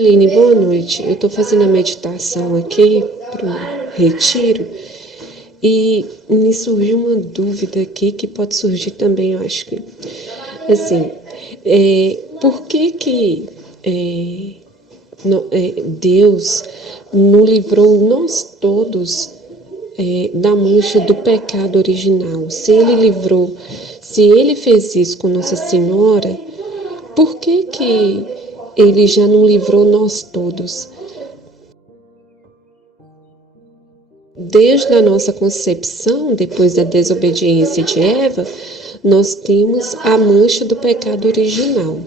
Aline, boa noite. Eu estou fazendo a meditação aqui para o retiro e me surgiu uma dúvida aqui que pode surgir também, eu acho que, assim, por que Deus não livrou nós todos da mancha do pecado original? Se Ele fez isso com Nossa Senhora, por que Ele já não livrou nós todos? Desde a nossa concepção, depois da desobediência de Eva, nós temos a mancha do pecado original.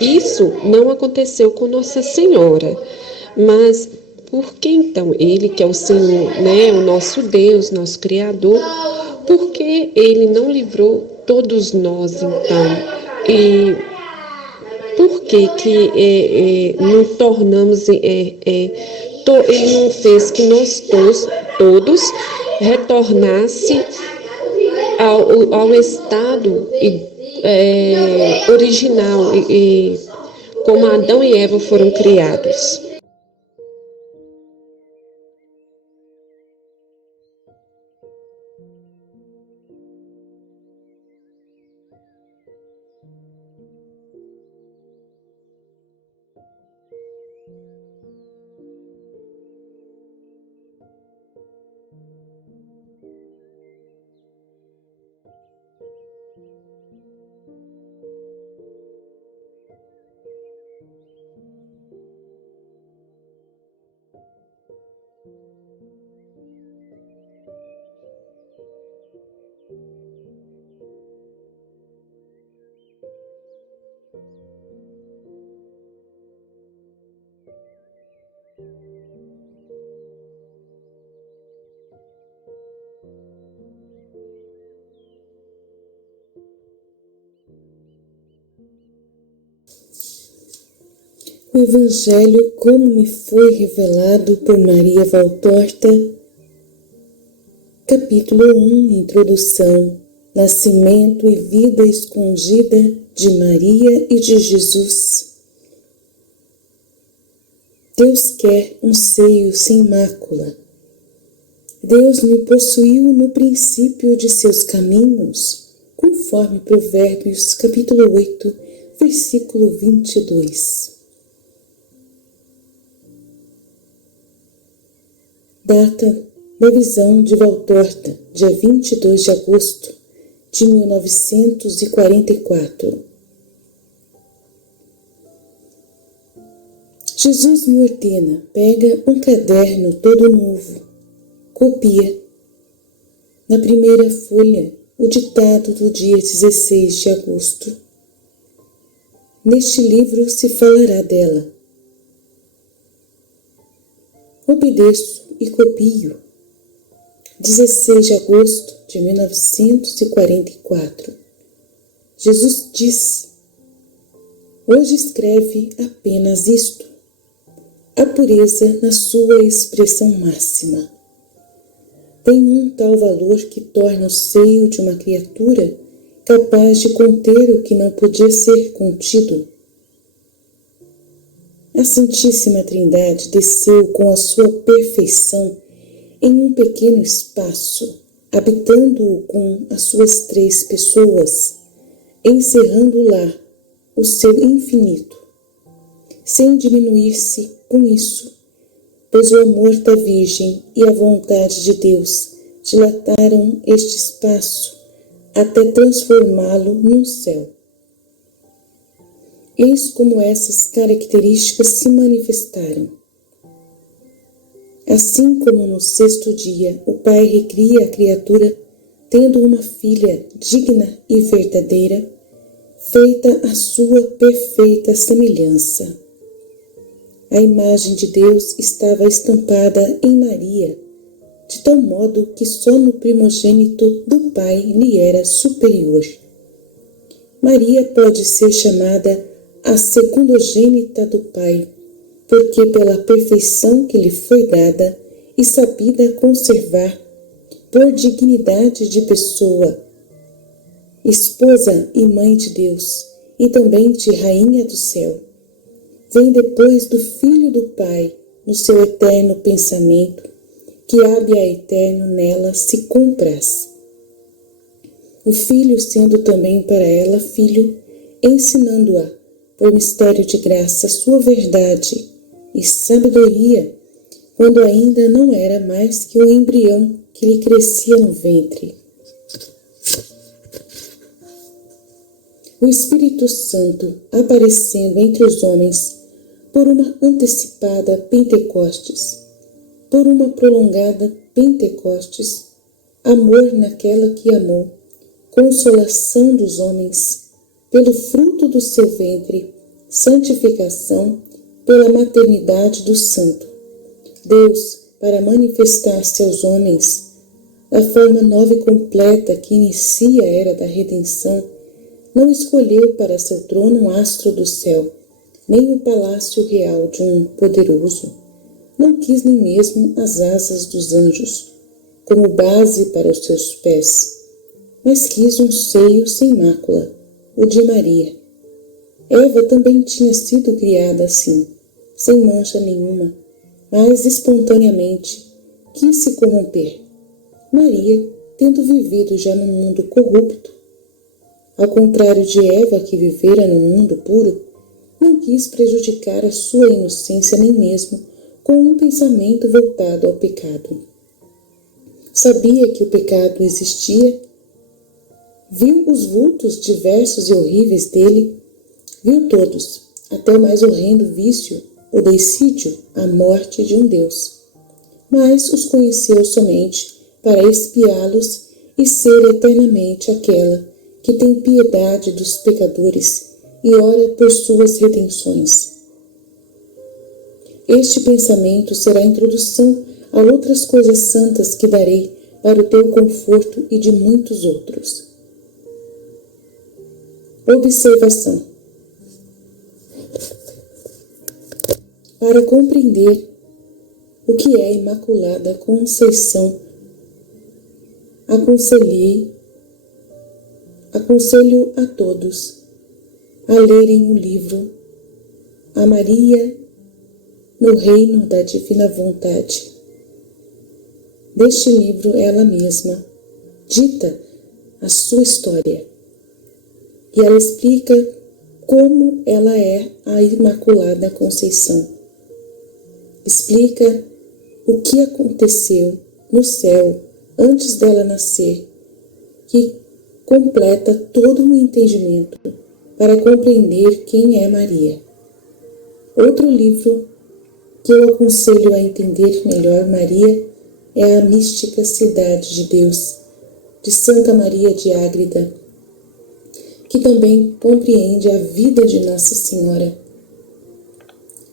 Isso não aconteceu com Nossa Senhora, mas por que então Ele, que é o Senhor, né, o nosso Deus, nosso Criador, por que Ele não livrou todos nós então? E por que não tornamos, Ele não fez que nós todos retornasse ao estado original, como Adão e Eva foram criados? O Evangelho, como me foi revelado por Maria Valtorta, capítulo 1, Introdução, Nascimento e Vida Escondida de Maria e de Jesus. Deus quer um seio sem mácula. Deus me possuiu no princípio de seus caminhos, conforme Provérbios, capítulo 8, versículo 22. Data da visão de Valtorta, dia 22 de agosto de 1944. Jesus me ordena, pega um caderno todo novo, copia. Na primeira folha, o ditado do dia 16 de agosto. Neste livro se falará dela. Obedeço e copio. 16 de agosto de 1944. Jesus diz: hoje escreve apenas isto, a pureza na sua expressão máxima. Tem um tal valor que torna o seio de uma criatura capaz de conter o que não podia ser contido. A Santíssima Trindade desceu com a sua perfeição em um pequeno espaço, habitando-o com as suas 3 pessoas, encerrando lá o seu infinito, sem diminuir-se com isso, pois o amor da Virgem e a vontade de Deus dilataram este espaço até transformá-lo num céu. Eis como essas características se manifestaram. Assim como no 6º dia o Pai recria a criatura, tendo uma filha digna e verdadeira, feita à sua perfeita semelhança. A imagem de Deus estava estampada em Maria, de tal modo que só no primogênito do Pai lhe era superior. Maria pode ser chamada a segundogênita do Pai, porque pela perfeição que lhe foi dada e sabida conservar, por dignidade de pessoa, esposa e mãe de Deus, e também de Rainha do Céu, vem depois do Filho do Pai, no seu eterno pensamento, que Ab a eterno nela se compraz. O Filho sendo também para ela filho, ensinando-a, por mistério de graça, sua verdade e sabedoria, quando ainda não era mais que um embrião que lhe crescia no ventre. O Espírito Santo, aparecendo entre os homens por uma antecipada Pentecostes, por uma prolongada Pentecostes, amor naquela que amou, consolação dos homens, pelo fruto do seu ventre, santificação pela maternidade do Santo. Deus, para manifestar-se aos homens, a forma nova e completa que inicia a era da redenção, não escolheu para seu trono um astro do céu, nem o palácio real de um poderoso. Não quis nem mesmo as asas dos anjos, como base para os seus pés, mas quis um seio sem mácula, o de Maria. Eva também tinha sido criada assim, sem mancha nenhuma, mas espontaneamente quis se corromper. Maria, tendo vivido já num mundo corrupto, ao contrário de Eva, que vivera num mundo puro, não quis prejudicar a sua inocência nem mesmo com um pensamento voltado ao pecado. Sabia que o pecado existia, viu os vultos diversos e horríveis dele, viu todos, até o mais horrendo vício, o deicídio, a morte de um Deus. Mas os conheceu somente para expiá-los e ser eternamente aquela que tem piedade dos pecadores e ora por suas redenções. Este pensamento será a introdução a outras coisas santas que darei para o teu conforto e de muitos outros. Observação. Para compreender o que é a Imaculada Conceição, aconselho a todos a lerem o livro A Maria no Reino da Divina Vontade. Neste livro, ela mesma dita a sua história e ela explica como ela é a Imaculada Conceição. Explica o que aconteceu no céu antes dela nascer, que completa todo o entendimento para compreender quem é Maria. Outro livro que eu aconselho a entender melhor Maria é A Mística Cidade de Deus, de Santa Maria de Ágreda, que também compreende a vida de Nossa Senhora,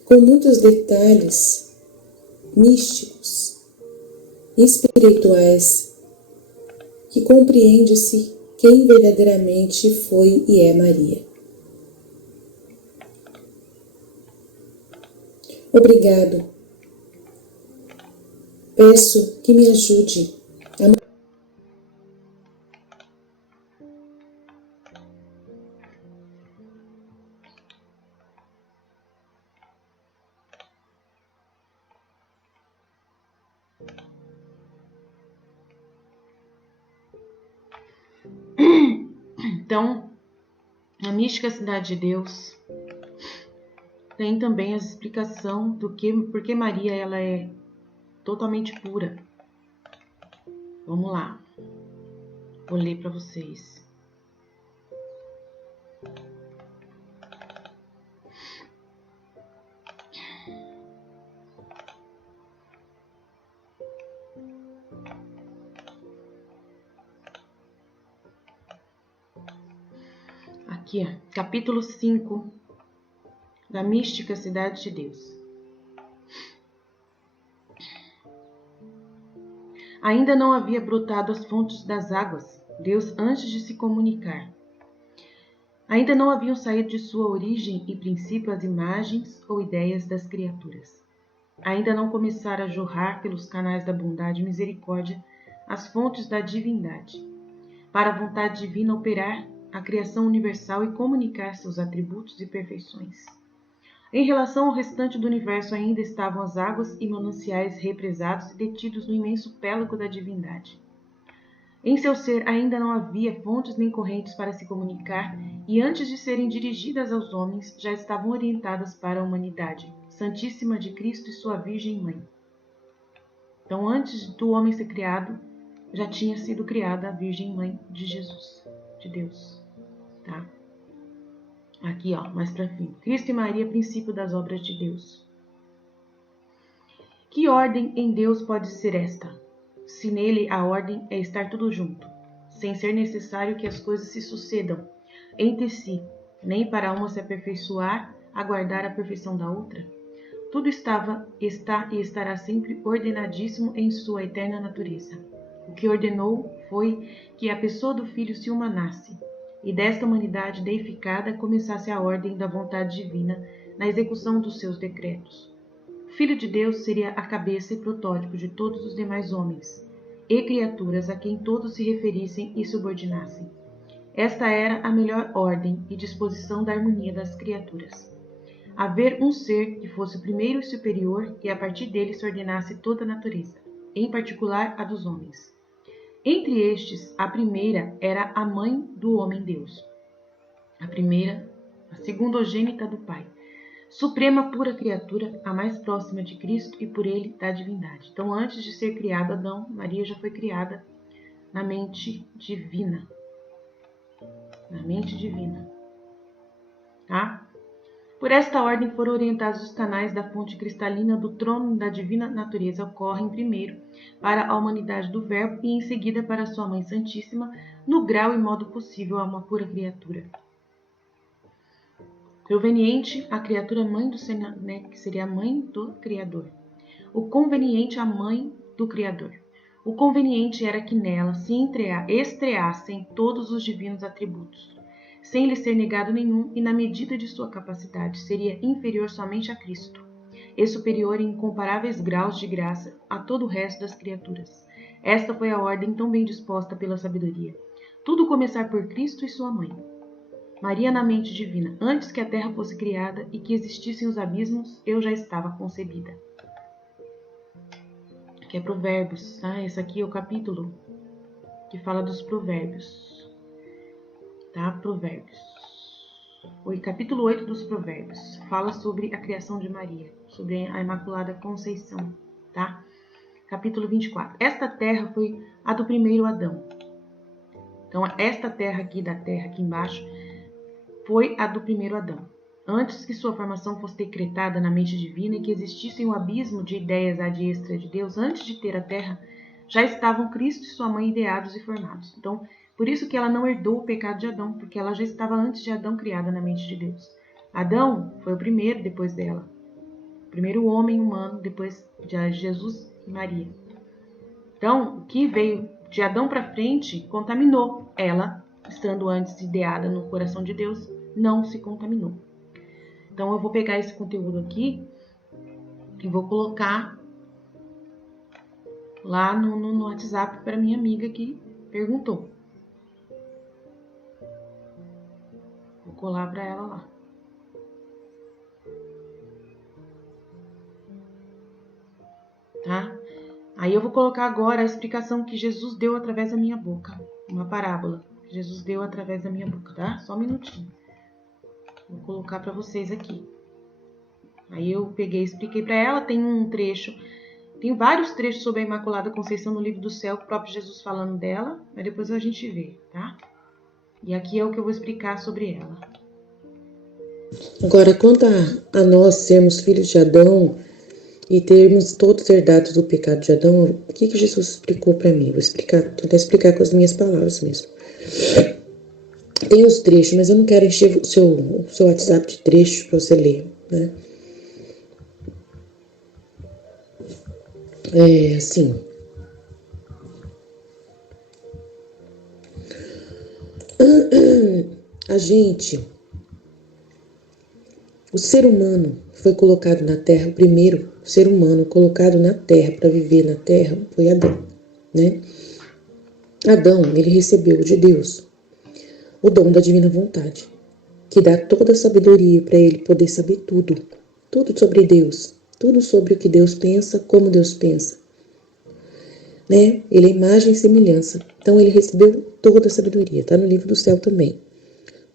com muitos detalhes místicos e espirituais, que compreende-se quem verdadeiramente foi e é Maria. Obrigado. Peço que me ajude a... Então, a mística Cidade de Deus tem também a explicação do que, porque Maria ela é totalmente pura. Vamos lá, vou ler para vocês. Aqui, capítulo 5 da mística Cidade de Deus. Ainda não havia brotado as fontes das águas, Deus antes de se comunicar. Ainda não haviam saído de sua origem e princípio as imagens ou ideias das criaturas. Ainda não começara a jorrar pelos canais da bondade e misericórdia as fontes da divindade, para a vontade divina operar a criação universal e comunicar seus atributos e perfeições. Em relação ao restante do universo ainda estavam as águas e mananciais represados e detidos no imenso pélago da divindade. Em seu ser ainda não havia fontes nem correntes para se comunicar, e antes de serem dirigidas aos homens, já estavam orientadas para a humanidade, Santíssima de Cristo e sua Virgem Mãe. Então, antes do homem ser criado, já tinha sido criada a Virgem Mãe de Jesus, de Deus. Tá? Aqui, mais para frente. Cristo e Maria, princípio das obras de Deus. Que ordem em Deus pode ser esta? Se nele a ordem é estar tudo junto, sem ser necessário que as coisas se sucedam entre si, nem para uma se aperfeiçoar, aguardar a perfeição da outra? Tudo está e estará sempre ordenadíssimo em sua eterna natureza. O que ordenou foi que a pessoa do Filho se humanasse, e desta humanidade deificada começasse a ordem da vontade divina na execução dos seus decretos. O Filho de Deus seria a cabeça e protótipo de todos os demais homens e criaturas a quem todos se referissem e subordinassem. Esta era a melhor ordem e disposição da harmonia das criaturas. Haver um ser que fosse o primeiro e superior e a partir dele se ordenasse toda a natureza, em particular a dos homens. Entre estes, a primeira era a mãe do homem-deus. A segundogênita do Pai. Suprema pura criatura, a mais próxima de Cristo e por ele da divindade. Então, antes de ser criado Adão, Maria já foi criada na mente divina. Na mente divina. Tá? Por esta ordem foram orientados os canais da fonte cristalina do trono da divina natureza. Ocorrem primeiro para a humanidade do Verbo e em seguida para sua Mãe Santíssima, no grau e modo possível a uma pura criatura. Proveniente, a criatura mãe do Senhor, que seria a mãe do Criador. O conveniente, a mãe do Criador. O conveniente era que nela se estreassem todos os divinos atributos, sem lhe ser negado nenhum, e na medida de sua capacidade seria inferior somente a Cristo, e superior em incomparáveis graus de graça a todo o resto das criaturas. Esta foi a ordem tão bem disposta pela sabedoria. Tudo começar por Cristo e sua mãe. Maria na mente divina, antes que a terra fosse criada e que existissem os abismos, eu já estava concebida. Que é Provérbios, tá? Esse aqui é o capítulo que fala dos provérbios. Tá? Provérbios. O capítulo 8 dos Provérbios fala sobre a criação de Maria, sobre a Imaculada Conceição, tá? Capítulo 24. Esta terra foi a do primeiro Adão. Então, esta terra aqui, da terra aqui embaixo, foi a do primeiro Adão. Antes que sua formação fosse decretada na mente divina e que existisse um abismo de ideias ad extra de Deus, antes de ter a terra, já estavam Cristo e sua mãe ideados e formados. Então, por isso que ela não herdou o pecado de Adão, porque ela já estava antes de Adão criada na mente de Deus. Adão foi o primeiro depois dela. O primeiro homem humano depois de Jesus e Maria. Então, o que veio de Adão para frente contaminou ela, estando antes ideada no coração de Deus, não se contaminou. Então, eu vou pegar esse conteúdo aqui e vou colocar lá no WhatsApp para minha amiga que perguntou. Vou colar para ela lá. Tá? Aí eu vou colocar agora a explicação que Jesus deu através da minha boca. Uma parábola que Jesus deu através da minha boca, tá? Só um minutinho. Vou colocar para vocês aqui. Aí eu peguei e expliquei para ela. Tem um trecho, tem vários trechos sobre a Imaculada Conceição no Livro do Céu, o próprio Jesus falando dela, mas depois a gente vê, tá? E aqui é o que eu vou explicar sobre ela. Agora, quanto a nós sermos filhos de Adão e termos todos herdados do pecado de Adão, o que Jesus explicou para mim? Vou tentar explicar com as minhas palavras mesmo. Tem os trechos, mas eu não quero encher o seu WhatsApp de trechos para você ler, né? Assim. O ser humano foi colocado na Terra, o primeiro ser humano colocado na Terra para viver na Terra foi Adão, né? Adão, ele recebeu de Deus o dom da divina vontade, que dá toda a sabedoria para ele poder saber tudo, tudo sobre Deus, tudo sobre o que Deus pensa, como Deus pensa, né? Ele é imagem e semelhança. Então ele recebeu toda a sabedoria, tá no livro do céu também.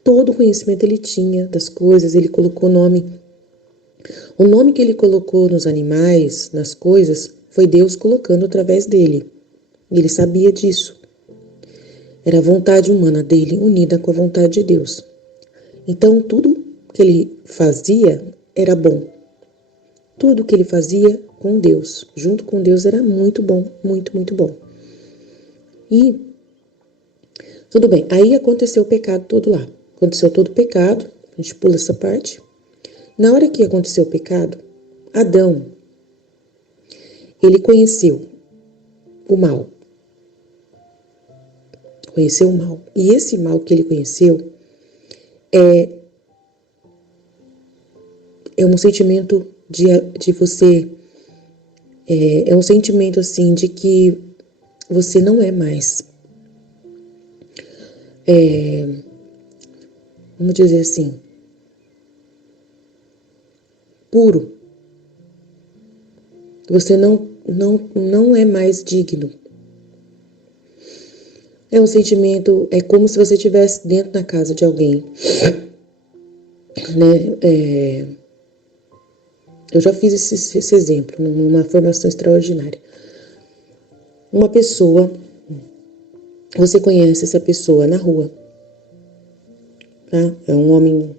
Todo o conhecimento ele tinha das coisas, ele colocou nome. O nome que ele colocou nos animais, nas coisas, foi Deus colocando através dele. E ele sabia disso. Era a vontade humana dele unida com a vontade de Deus. Então tudo que ele fazia era bom. Tudo que ele fazia com Deus, junto com Deus, era muito bom, muito, muito bom. E tudo bem, aí aconteceu o pecado todo lá. Aconteceu todo o pecado, a gente pula essa parte. Na hora que aconteceu o pecado, Adão, ele conheceu o mal. Conheceu o mal. E esse mal que ele conheceu é um sentimento de você... É um sentimento assim de que você não é mais... vamos dizer assim... puro. Você não é mais digno. É um sentimento, é como se você estivesse dentro da casa de alguém, né? Eu já fiz esse exemplo numa formação extraordinária. Uma pessoa, você conhece essa pessoa na rua, tá? É um homem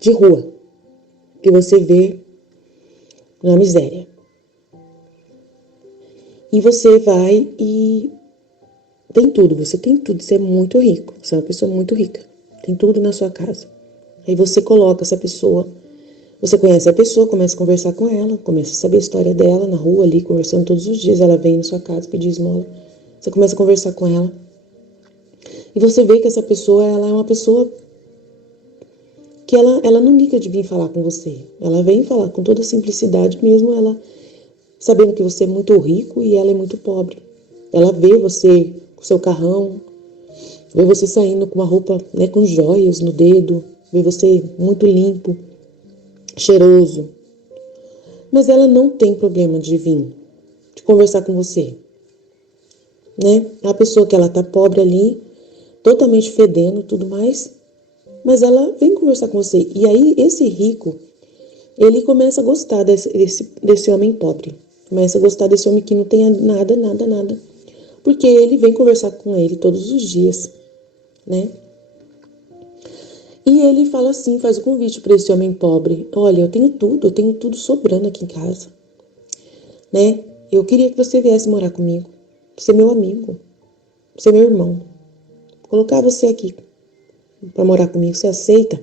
de rua, que você vê na miséria. E você vai e tem tudo, você tem tudo, você é muito rico, você é uma pessoa muito rica, tem tudo na sua casa. Aí você coloca essa pessoa, você conhece a pessoa, começa a conversar com ela, começa a saber a história dela na rua ali, conversando todos os dias, ela vem na sua casa pedir esmola, você começa a conversar com ela. E você vê que essa pessoa, ela é uma pessoa que ela não liga de vir falar com você, ela vem falar com toda simplicidade, mesmo ela sabendo que você é muito rico e ela é muito pobre. Ela vê você com seu carrão, vê você saindo com uma roupa, né, com joias no dedo, vê você muito limpo, cheiroso. Mas ela não tem problema de vir, de conversar com você, né? É a pessoa que ela tá pobre ali, totalmente fedendo, tudo mais, mas ela vem conversar com você. E aí esse rico, ele começa a gostar desse homem pobre. Começa a gostar desse homem que não tem nada, nada, nada. Porque ele vem conversar com ele todos os dias, né? E ele fala assim, faz o convite para esse homem pobre. Olha, eu tenho tudo sobrando aqui em casa, né? Eu queria que você viesse morar comigo, ser meu amigo, ser meu irmão. Colocar você aqui para morar comigo, você aceita?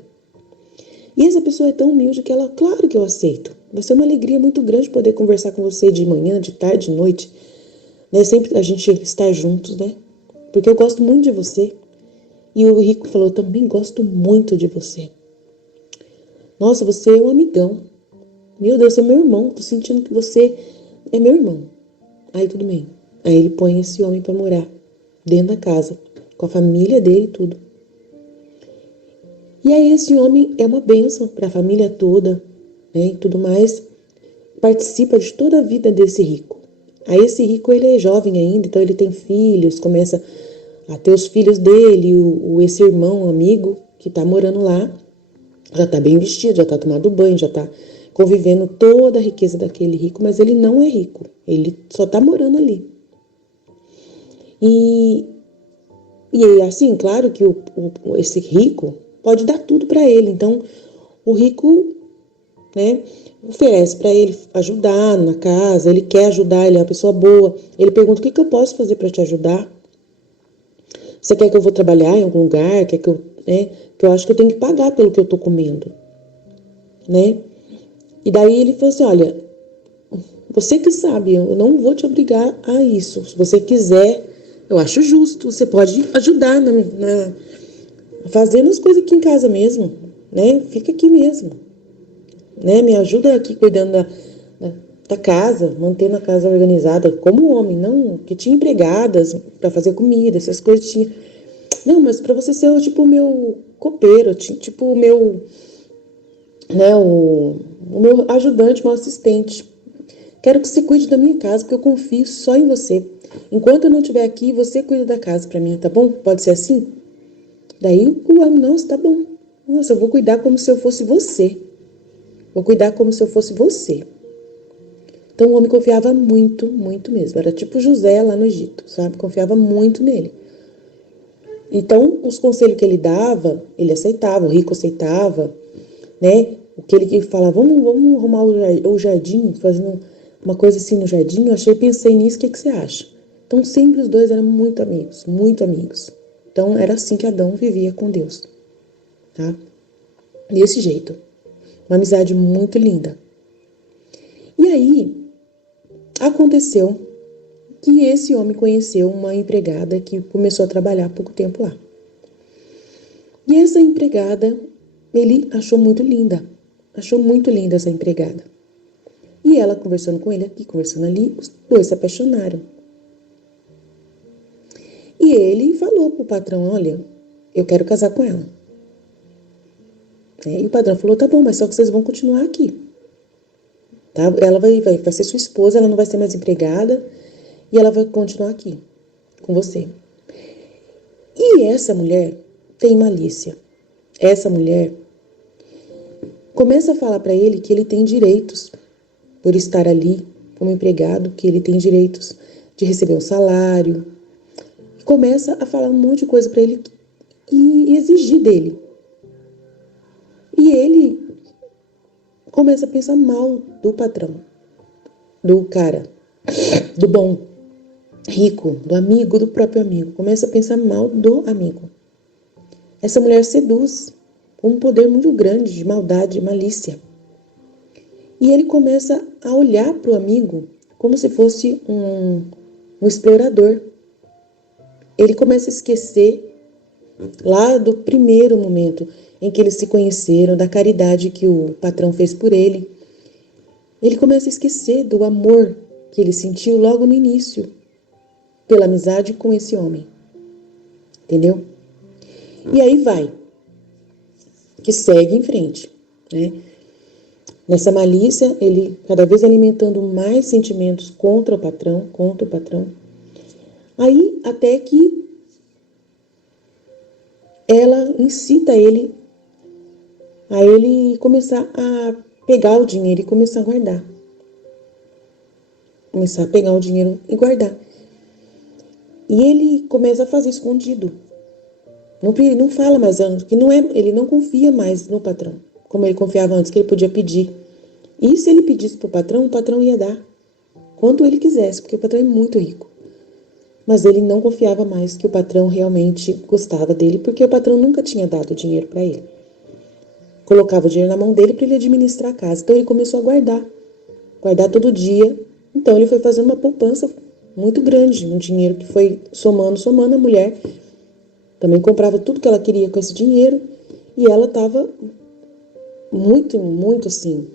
E essa pessoa é tão humilde que ela, claro que eu aceito. Vai ser uma alegria muito grande poder conversar com você de manhã, de tarde, de noite, né? Sempre a gente estar juntos, né? Porque eu gosto muito de você. E o rico falou, eu também gosto muito de você. Nossa, você é um amigão. Meu Deus, você é meu irmão. Tô sentindo que você é meu irmão. Aí tudo bem. Aí ele põe esse homem para morar dentro da casa, com a família dele e tudo. E aí esse homem é uma bênção para a família toda, né, e tudo mais. Participa de toda a vida desse rico. Aí esse rico, ele é jovem ainda, então ele tem filhos, começa a ter os filhos dele, esse irmão, amigo, que tá morando lá, já tá bem vestido, já tá tomando banho, já tá convivendo toda a riqueza daquele rico, mas ele não é rico, ele só tá morando ali. E assim, claro que esse rico pode dar tudo para ele, então o rico, né, oferece para ele ajudar na casa, ele quer ajudar, ele é uma pessoa boa, ele pergunta, o que eu posso fazer para te ajudar? Você quer que eu vou trabalhar em algum lugar? Quer que eu, né? Que eu acho que eu tenho que pagar pelo que eu tô comendo, né? E daí ele falou assim, olha, você que sabe, eu não vou te obrigar a isso. Se você quiser, eu acho justo, você pode ajudar fazendo as coisas aqui em casa mesmo, né? Fica aqui mesmo, né? Me ajuda aqui cuidando da casa, mantendo a casa organizada como homem, não que tinha empregadas para fazer comida, essas coisas tinha. Não, mas para você ser tipo o meu copeiro, tipo o meu né, o meu ajudante, meu assistente. Quero que você cuide da minha casa, porque eu confio só em você. Enquanto eu não estiver aqui, você cuida da casa para mim, tá bom? Pode ser assim? Daí o homem, nossa, tá bom. Nossa, eu vou cuidar como se eu fosse você. Vou cuidar como se eu fosse você. Então o homem confiava muito, muito mesmo. Era tipo José lá no Egito, sabe? Confiava muito nele. Então, os conselhos que ele dava, ele aceitava, o rico aceitava, né? O que ele falava, vamos arrumar o jardim, fazendo uma coisa assim no jardim. Eu achei, pensei nisso, o que você acha? Então, sempre os dois eram muito amigos, muito amigos. Então, era assim que Adão vivia com Deus, tá? Desse jeito. Uma amizade muito linda. E aí, aconteceu que esse homem conheceu uma empregada que começou a trabalhar há pouco tempo lá. E essa empregada, ele achou muito linda essa empregada. E ela conversando com ele aqui, conversando ali, os dois se apaixonaram. E ele falou pro patrão, olha, eu quero casar com ela. E o patrão falou, tá bom, mas só que vocês vão continuar aqui. Tá? Ela vai ser sua esposa, ela não vai ser mais empregada, e ela vai continuar aqui com você. E essa mulher tem malícia. Essa mulher começa a falar para ele que ele tem direitos por estar ali como empregado, que ele tem direitos de receber um salário. Começa a falar um monte de coisa para ele e exigir dele. E ele começa a pensar mal do patrão, do cara, do bom, rico, do amigo, do próprio amigo. Começa a pensar mal do amigo. Essa mulher seduz com um poder muito grande de maldade, de malícia. E ele começa a olhar para o amigo como se fosse um explorador. Ele começa a esquecer lá do primeiro momento em que eles se conheceram, da caridade que o patrão fez por ele. Ele começa a esquecer do amor que ele sentiu logo no início, pela amizade com esse homem. Entendeu? E aí vai, que segue em frente, né? Nessa malícia, ele cada vez alimentando mais sentimentos contra o patrão. Aí, até que ela incita ele a ele começar a pegar o dinheiro e começar a guardar. Começar a pegar o dinheiro e guardar. E ele começa a fazer escondido. Não fala mais antes, que não é, ele não confia mais no patrão, como ele confiava antes, que ele podia pedir. E se ele pedisse para o patrão ia dar quanto ele quisesse, porque o patrão é muito rico. Mas ele não confiava mais que o patrão realmente gostava dele, porque o patrão nunca tinha dado dinheiro para ele. Colocava o dinheiro na mão dele para ele administrar a casa. Então ele começou a guardar todo dia. Então ele foi fazendo uma poupança muito grande, um dinheiro que foi somando. A mulher também comprava tudo que ela queria com esse dinheiro e ela estava muito, muito assim,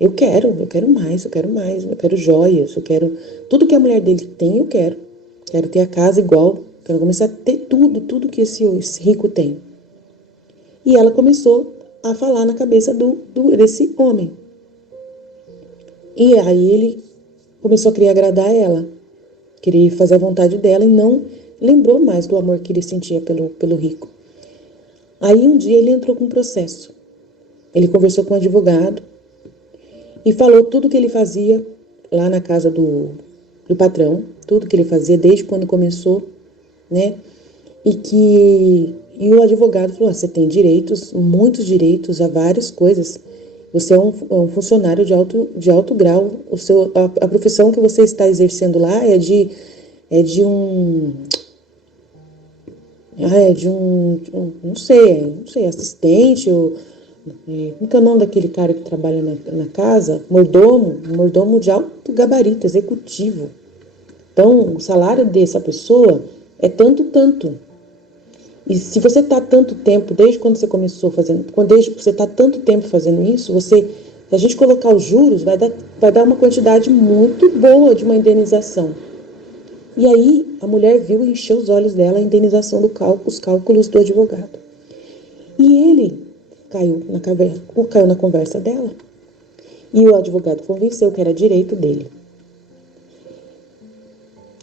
eu quero mais, eu quero joias, eu quero tudo que a mulher dele tem, eu quero ter a casa igual, quero começar a ter tudo que esse rico tem. E ela começou a falar na cabeça desse homem. E aí ele começou a querer agradar ela, querer fazer a vontade dela e não lembrou mais do amor que ele sentia pelo rico. Aí um dia ele entrou com um processo. Ele conversou com um advogado e falou tudo que ele fazia lá na casa do patrão, tudo que ele fazia desde quando começou, né? E o advogado falou, você tem direitos, muitos direitos a várias coisas. Você é um funcionário de alto grau. A profissão que você está exercendo lá é de não sei, assistente, como que é o nome daquele cara que trabalha na casa? Mordomo de alto gabarito, executivo. Então, o salário dessa pessoa é tanto. E se você está tanto tempo, desde quando você começou fazendo, desde que você está tanto tempo fazendo isso, se a gente colocar os juros, vai dar uma quantidade muito boa de uma indenização. E aí a mulher viu e encheu os olhos dela a indenização os cálculos do advogado. E ele caiu na conversa dela. E o advogado convenceu que era direito dele.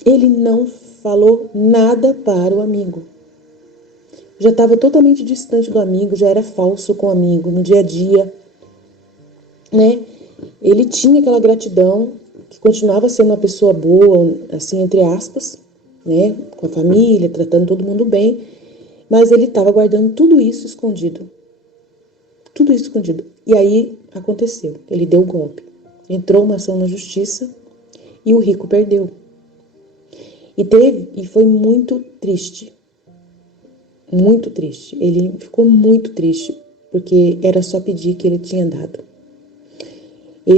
Ele não falou nada para o amigo. Já estava totalmente distante do amigo, já era falso com o amigo no dia a dia, né? Ele tinha aquela gratidão, que continuava sendo uma pessoa boa, assim, entre aspas, né? Com a família, tratando todo mundo bem, mas ele estava guardando tudo isso escondido. Tudo isso escondido. E aí aconteceu, ele deu o golpe. Entrou uma ação na justiça e o rico perdeu. E foi muito triste. Muito triste. Ele ficou muito triste, porque era só pedir que ele tinha dado. E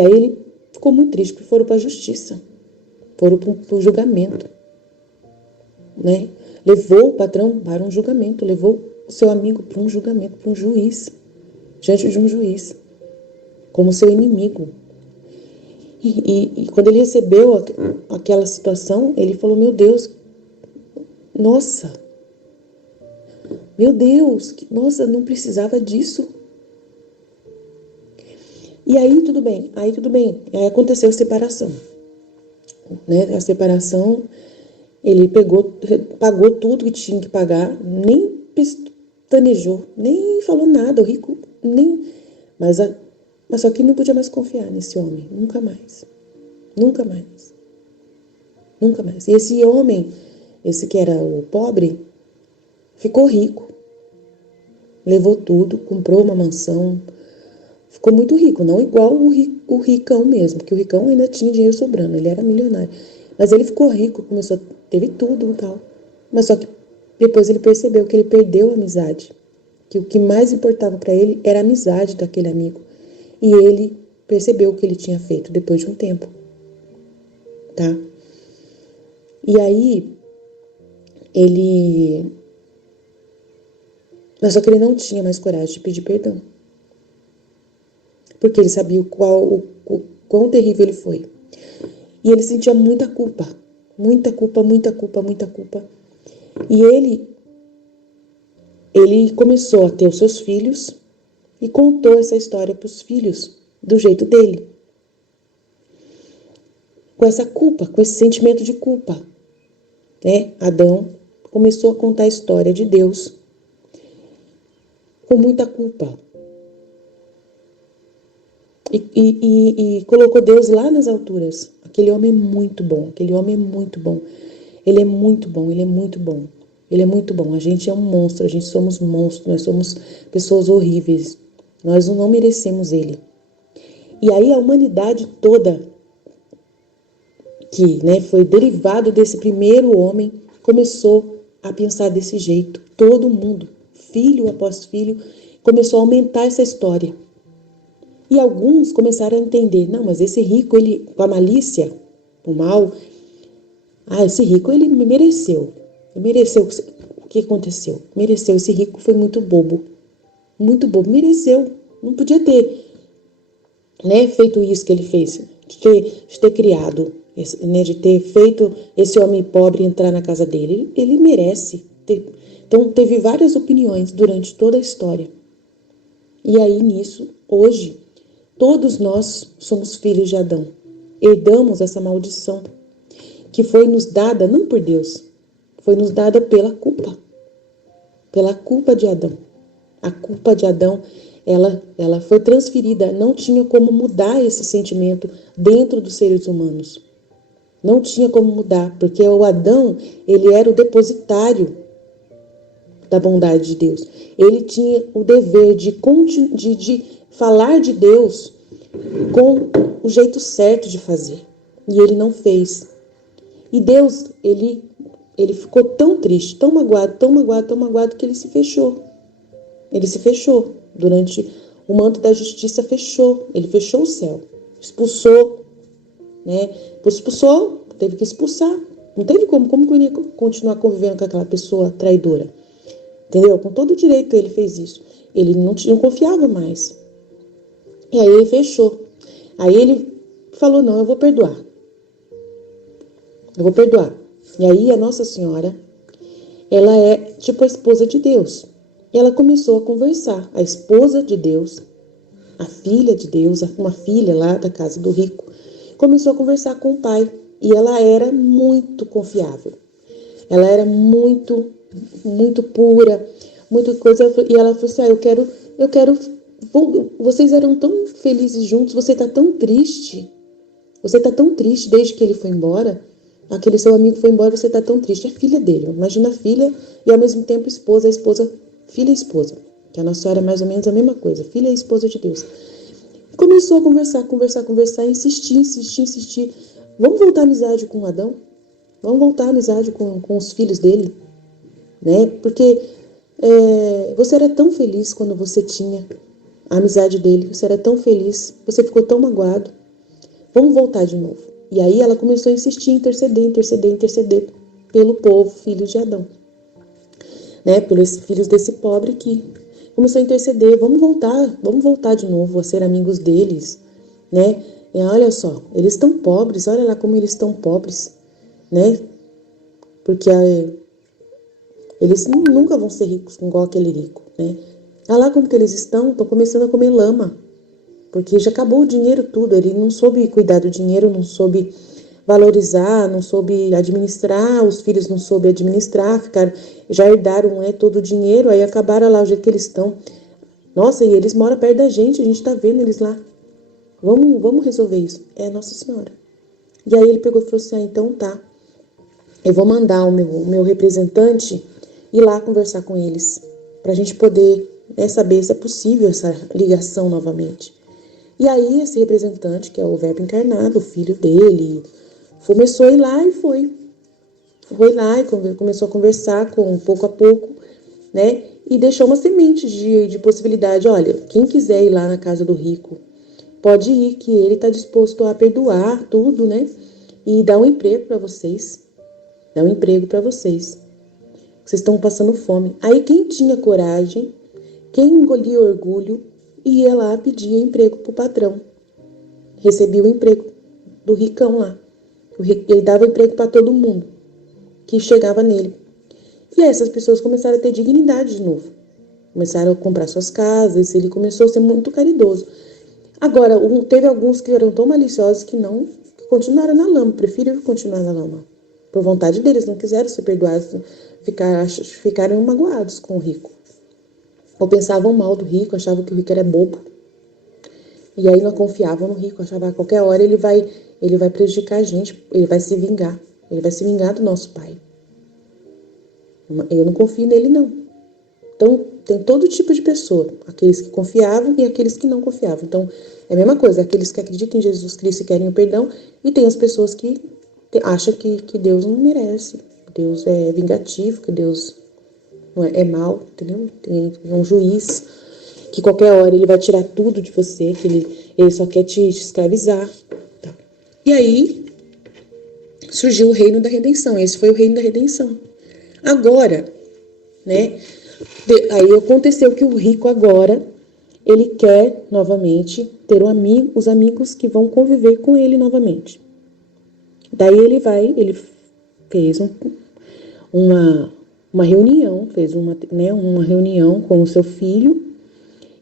aí ele ficou muito triste, porque foram para a justiça. Foram para o julgamento. Né? Levou o patrão para um julgamento, levou o seu amigo para um julgamento, para um juiz, diante de um juiz, como seu inimigo. E quando ele recebeu aquela situação, ele falou, meu Deus, nossa, meu Deus, nossa, não precisava disso. E aí tudo bem. Aí aconteceu a separação. Né? A separação, ele pagou tudo que tinha que pagar, nem pestanejou, nem falou nada, o rico, nem... Mas só que não podia mais confiar nesse homem, nunca mais. Nunca mais. Nunca mais. E esse homem, esse que era o pobre, ficou rico. Levou tudo, comprou uma mansão, ficou muito rico, não igual o ricão mesmo, porque o ricão ainda tinha dinheiro sobrando, ele era milionário. Mas ele ficou rico, teve tudo e tal. Mas só que depois ele percebeu que ele perdeu a amizade, que o que mais importava para ele era a amizade daquele amigo. E ele percebeu o que ele tinha feito depois de um tempo, tá? E aí, mas só que ele não tinha mais coragem de pedir perdão. Porque ele sabia o quão terrível ele foi. E ele sentia muita culpa. Muita culpa, muita culpa, muita culpa. E ele começou a ter os seus filhos e contou essa história para os filhos do jeito dele. Com essa culpa, com esse sentimento de culpa. Né? Adão começou a contar a história de Deus com muita culpa. E colocou Deus lá nas alturas. Aquele homem é muito bom, aquele homem é muito bom. Ele é muito bom, ele é muito bom. Ele é muito bom. A gente é um monstro, a gente somos monstros, nós somos pessoas horríveis. Nós não merecemos ele. E aí a humanidade toda, que foi derivado desse primeiro homem, começou a pensar desse jeito. Todo mundo, filho após filho, começou a aumentar essa história. E alguns começaram a entender, não, mas esse rico, ele, com a malícia, o mal, esse rico, ele mereceu. Mereceu. O que aconteceu? Mereceu. Esse rico foi muito bobo. Muito bobo. Mereceu. Não podia ter, feito isso que ele fez. De ter criado, de ter feito esse homem pobre entrar na casa dele. Ele merece. Então, teve várias opiniões durante toda a história. E aí, nisso, hoje, todos nós somos filhos de Adão. Herdamos essa maldição que foi nos dada, não por Deus, foi nos dada pela culpa. Pela culpa de Adão. A culpa de Adão, ela foi transferida, não tinha como mudar esse sentimento dentro dos seres humanos. Não tinha como mudar, porque o Adão, ele era o depositário da bondade de Deus. Ele tinha o dever de falar de Deus com o jeito certo de fazer. E ele não fez. E Deus, ele ficou tão triste, tão magoado, que ele se fechou. Ele se fechou. Durante o manto da justiça fechou. Ele fechou o céu. Expulsou. Expulsou, teve que expulsar. Não teve como que ele ia continuar convivendo com aquela pessoa traidora. Entendeu? Com todo o direito ele fez isso. Ele não confiava mais. E aí ele fechou. Aí ele falou, não, eu vou perdoar. Eu vou perdoar. E aí a Nossa Senhora, ela é tipo a esposa de Deus. E ela começou a conversar, a esposa de Deus, a filha de Deus, uma filha lá da casa do rico, começou a conversar com o pai. E ela era muito confiável. Ela era muito pura, muita coisa. E ela falou assim: vocês eram tão felizes juntos, você tá tão triste. Você tá tão triste desde que ele foi embora. Aquele seu amigo foi embora, você tá tão triste. É filha dele. Imagina a filha e ao mesmo tempo esposa, filha e esposa. Que a Nossa Senhora é mais ou menos a mesma coisa, filha e esposa de Deus. Começou a conversar, insistir. Vamos voltar à amizade com Adão? Vamos voltar à amizade com os filhos dele? Né? Porque você era tão feliz quando você tinha a amizade dele. Você era tão feliz, você ficou tão magoado. Vamos voltar de novo. E aí ela começou a insistir, interceder pelo povo, filho de Adão. Né? Pelos filhos desse pobre que começou a interceder. Vamos voltar de novo a ser amigos deles. Né? E olha só, eles estão pobres, olha lá como eles estão pobres. Né? Porque eles nunca vão ser ricos igual aquele rico. Né? Olha lá como que eles estão começando a comer lama. Porque já acabou o dinheiro tudo, ele não soube cuidar do dinheiro, não soube valorizar, não soube administrar, os filhos não soube administrar, já herdaram todo o dinheiro, aí acabaram lá o jeito que eles estão. Nossa, e eles moram perto da gente, a gente tá vendo eles lá. Vamos resolver isso. É Nossa Senhora. E aí ele pegou e falou assim: então tá, eu vou mandar o meu representante ir lá conversar com eles, pra gente poder saber se é possível essa ligação novamente. E aí esse representante, que é o Verbo encarnado, o filho dele, começou a ir lá e foi lá e começou a conversar pouco a pouco, né? E deixou uma semente de possibilidade. Olha, quem quiser ir lá na casa do rico, pode ir, que ele está disposto a perdoar tudo, né? E dar um emprego para vocês. Dar um emprego para vocês. Vocês estão passando fome. Aí quem tinha coragem, quem engolia orgulho, ia lá pedir emprego pro patrão. Recebia o emprego do ricão lá. Ele dava emprego para todo mundo que chegava nele. E aí essas pessoas começaram a ter dignidade de novo. Começaram a comprar suas casas, ele começou a ser muito caridoso. Agora, teve alguns que eram tão maliciosos que continuaram na lama, preferiram continuar na lama. Por vontade deles, não quiseram ser perdoados, ficaram magoados com o rico. Ou pensavam mal do rico, achavam que o rico era bobo. E aí não confiavam no rico, achavam que a qualquer hora ele vai prejudicar a gente, ele vai se vingar. Ele vai se vingar do nosso pai. Eu não confio nele, não. Então, tem todo tipo de pessoa. Aqueles que confiavam e aqueles que não confiavam. Então, é a mesma coisa. Aqueles que acreditam em Jesus Cristo e querem o perdão. E tem as pessoas que acham que Deus não merece. Que Deus é vingativo, que Deus não é mau, entendeu? É um juiz que qualquer hora ele vai tirar tudo de você, que ele só quer te escravizar. Tá. E aí surgiu o reino da redenção. Esse foi o reino da redenção. Agora, né? Aí aconteceu que o rico agora, ele quer novamente ter os amigos que vão conviver com ele novamente. Daí ele fez uma reunião, fez uma reunião com o seu filho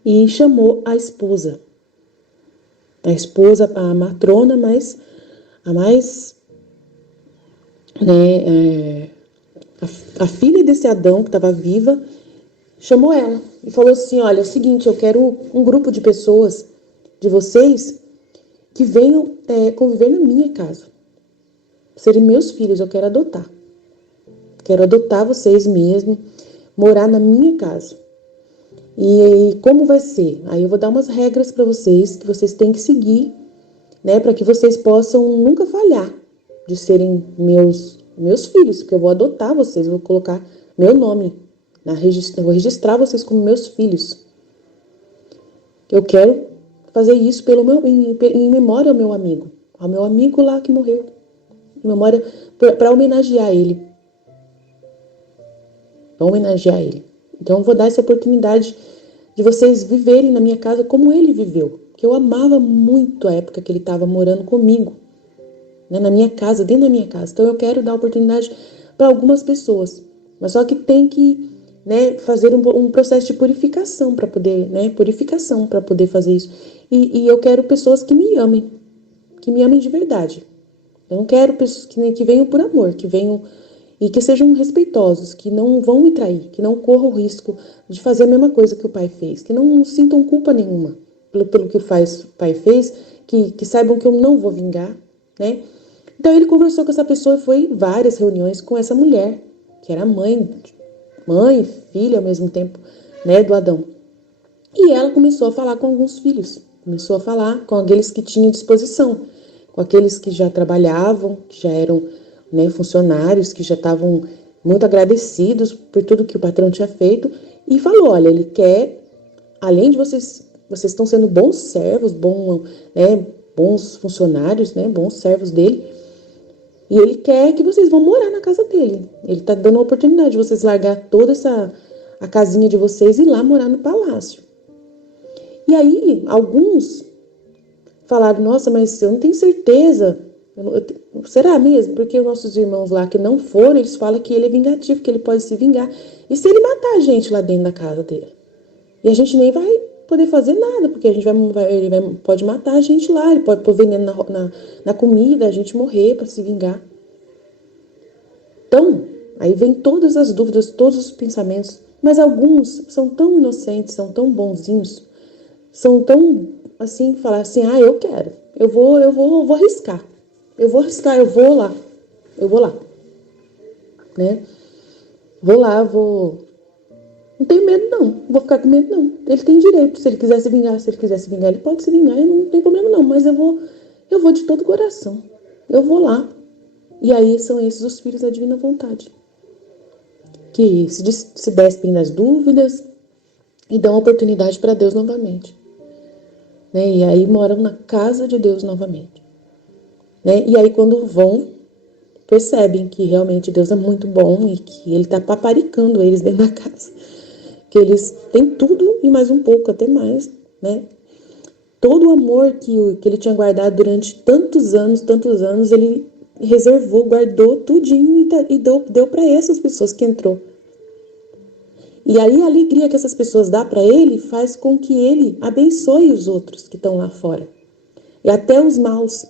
e chamou a esposa. A esposa, a matrona, mas a mais, né, a filha desse Adão que estava viva, chamou ela e falou assim: olha, é o seguinte, eu quero um grupo de pessoas, de vocês, que venham conviver na minha casa. Serem meus filhos, eu quero adotar. Quero adotar vocês mesmo, morar na minha casa. E como vai ser? Aí eu vou dar umas regras para vocês, que vocês têm que seguir, né, para que vocês possam nunca falhar de serem meus filhos, porque eu vou adotar vocês, eu vou colocar meu nome, eu vou registrar vocês como meus filhos. Eu quero fazer isso em memória ao meu amigo lá que morreu, em memória, para homenagear ele. Para homenagear ele. Então eu vou dar essa oportunidade de vocês viverem na minha casa como ele viveu, porque eu amava muito a época que ele estava morando comigo, né, na minha casa, dentro da minha casa. Então eu quero dar oportunidade para algumas pessoas, mas só que tem que né, fazer um processo de purificação para poder, né, purificação para poder fazer isso. E eu quero pessoas que me amem de verdade. Eu não quero pessoas que venham por amor, que venham e que sejam respeitosos, que não vão me trair, que não corram o risco de fazer a mesma coisa que o pai fez, que não sintam culpa nenhuma pelo que o pai fez, que saibam que eu não vou vingar, né? Então ele conversou com essa pessoa e foi em várias reuniões com essa mulher, que era mãe e filha ao mesmo tempo, né, do Adão. E ela começou a falar com alguns filhos, começou a falar com aqueles que tinham disposição, com aqueles que já trabalhavam, que já eram, né, funcionários, que já estavam muito agradecidos por tudo que o patrão tinha feito, e falou, olha, ele quer, além de vocês estão sendo bons servos, bons funcionários, né, bons servos dele, e ele quer que vocês vão morar na casa dele. Ele está dando a oportunidade de vocês largar toda a casinha de vocês e ir lá morar no palácio. E aí, alguns falaram, nossa, mas eu não tenho certeza. Será mesmo? Porque os nossos irmãos lá que não foram, eles falam que ele é vingativo, que ele pode se vingar. E se ele matar a gente lá dentro da casa dele? E a gente nem vai poder fazer nada, porque ele pode matar a gente lá, ele pode pôr veneno na comida, a gente morrer para se vingar. Então, aí vem todas as dúvidas, todos os pensamentos, mas alguns são tão inocentes, são tão bonzinhos, são tão assim, falar assim, eu quero, eu vou arriscar, eu vou lá, né? Não tenho medo não vou ficar com medo não, ele tem direito, se ele quiser se vingar, ele pode se vingar, eu não tenho problema não, mas eu vou de todo o coração, eu vou lá. E aí são esses os filhos da divina vontade, que se despem das dúvidas e dão oportunidade para Deus novamente, né? E aí moram na casa de Deus novamente, né? E aí quando vão, percebem que realmente Deus é muito bom e que Ele está paparicando eles dentro da casa, que eles têm tudo e mais um pouco, até mais, né? Todo o amor que Ele tinha guardado durante tantos anos, Ele reservou, guardou tudinho e deu para essas pessoas que entrou. E aí a alegria que essas pessoas dão para ele faz com que ele abençoe os outros que estão lá fora. E até os maus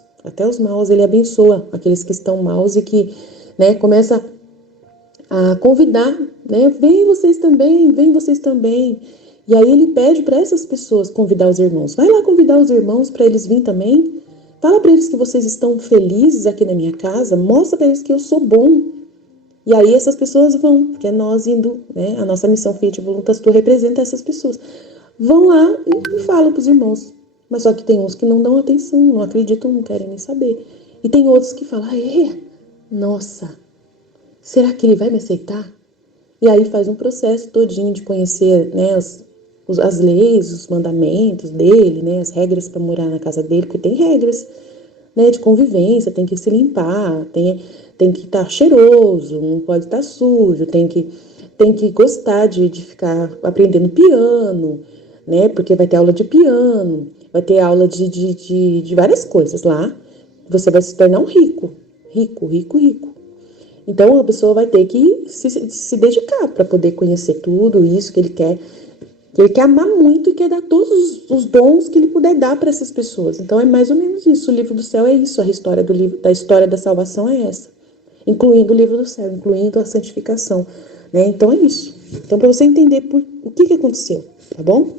ele abençoa aqueles que estão maus e que, né, começa a convidar, né, vem vocês também. E aí ele pede para essas pessoas convidar os irmãos. Vai lá convidar os irmãos para eles virem também. Fala para eles que vocês estão felizes aqui na minha casa. Mostra para eles que eu sou bom. E aí essas pessoas vão, porque é nós indo, né? A nossa missão Fiat Voluntas Tua representa essas pessoas. Vão lá e falam para os irmãos. Mas só que tem uns que não dão atenção, não acreditam, não querem nem saber. E tem outros que falam, nossa, será que ele vai me aceitar? E aí faz um processo todinho de conhecer, né, as leis, os mandamentos dele, né, as regras para morar na casa dele, porque tem regras, né, de convivência, tem que se limpar, tem que estar cheiroso, não pode estar sujo, tem que gostar de ficar aprendendo piano, né, porque vai ter aula de piano, vai ter aula de várias coisas lá, você vai se tornar um rico. Então a pessoa vai ter que se dedicar para poder conhecer tudo isso que ele quer. Ele quer amar muito e quer dar todos os dons que ele puder dar para essas pessoas. Então é mais ou menos isso. O livro do céu é isso. A história da história da salvação é essa. Incluindo o livro do céu, incluindo a santificação, né? Então é isso. Então para você entender o que aconteceu, tá bom?